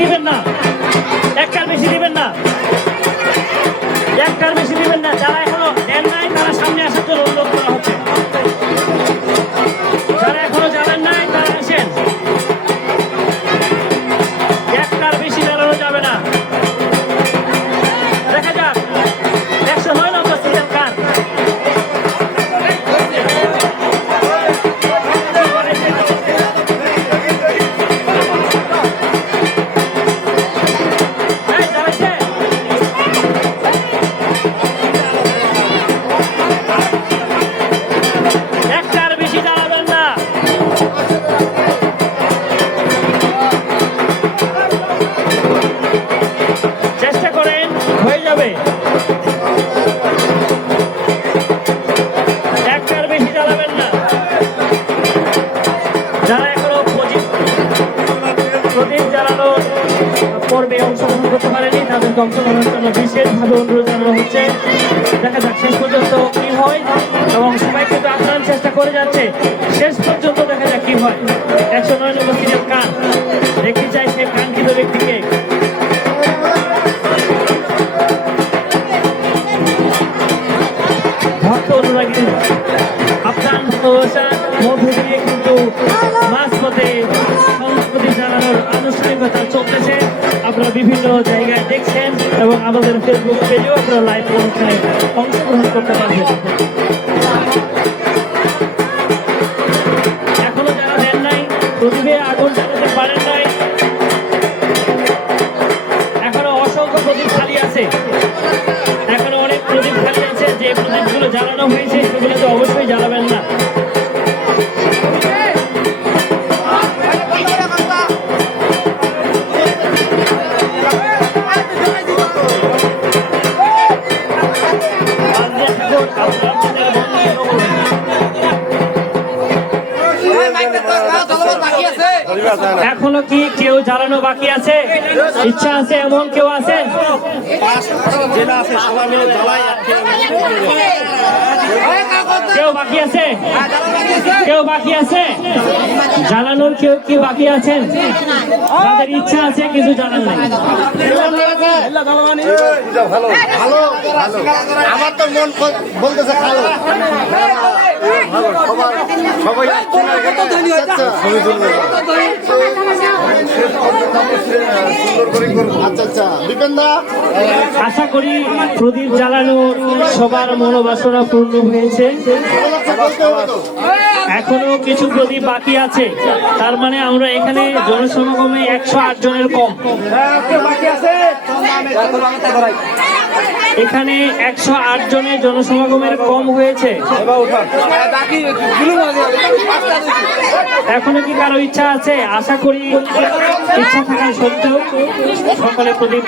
দিবেন না, একটার বেশি দিবেন না, একটার বেশি দিবেন না। যারা এখনো দেন নাই তারা সামনে আসার জন্য অনুরোধ করা হচ্ছে। যারা এখনো জানেন নাই তারা আসেন, একটার বেশি জ্বালানো যাবে না। দেখা যাক 109 নম্বর সিরিয়াল কার। একটার বেশি জ্বালাবেন না। চেষ্টা করেন, হয়ে যাবে। একটার বেশি জ্বালাবেন না। যারা এখনো প্রদীপ জ্বালানোর পর্বে অংশগ্রহণ করতে পারেনি তাদেরকে অংশগ্রহণের জন্য বিশেষভাবে অনুরোধ জানানো হচ্ছে। দেখা যাক শেষ পর্যন্ত কি হয়, এবং সবাই কিন্তু আপ্রাণ চেষ্টা করে যাচ্ছে। শেষ পর্যন্ত দেখা যাক কি হয়। 109 নম্বর সিরিয়াল কান, দেখতে চাই সে কাঙ্ক্ষিত ব্যক্তিকে। ভক্ত অনুরাগী আপ্রাণ ভালোবাসার মধ্য দিয়ে কিন্তু মাঝপথে সংস্কৃতি জানানোর আনুষ্ঠানিকতা চলতেছে। আপনারা বিভিন্ন জায়গায় দেখছেন এবং আমাদের ফেসবুক পেজেও আপনারা লাইভ অনুষ্ঠানে অংশগ্রহণ করতে পারবেন। এখনো যারা দেন নাই, প্রদীপে আগুন জ্বালাতে পারেন নাই, এখনো অসংখ্য প্রদীপ খালি আছে। এখনো অনেক প্রদীপ খালি আছে। যে প্রদীপগুলো জ্বালানো হয়েছে সেগুলো তো অবশ্যই জ্বালাবেন না। এখনো কি কেউ জ্বালানো বাকি আছে? ইচ্ছা আছে এমন কেউ আছেন? কেউ বাকি আছে? কেউ বাকি আছে জ্বালানোর? কেউ কি বাকি আছেন? তাদের ইচ্ছা আছে কিন্তু জানান নাই। আমার তো মন বলতেছে ভালো। সবাই আচ্ছা বিপেন্দা, আশা করি প্রদীপ জ্বালানোর সবার মনোবাসনা পূর্ণ হয়েছে। এখনো কিছু প্রদীপ বাকি আছে, তার মানে আমরা এখানে জনসমাগমে 108 জনের কম। এখানে 108 জনের জনসমাগমের কম হয়েছে। এখনো কি কারো ইচ্ছা আছে? আশা করি ইচ্ছা থাকা সত্ত্বেও সকলে প্রদীপ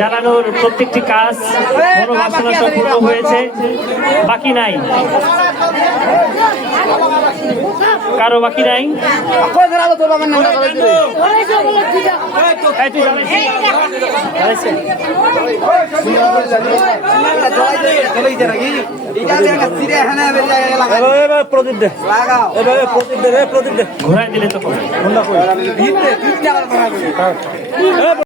জ্বালানোর প্রত্যেকটি কাজ মনোবাসনা সম্পূর্ণ হয়েছে। বাকি নাই কারো, বাকি নাই। প্রদীপ দে, প্রদীপ দে, ঘোরায় দিলে তো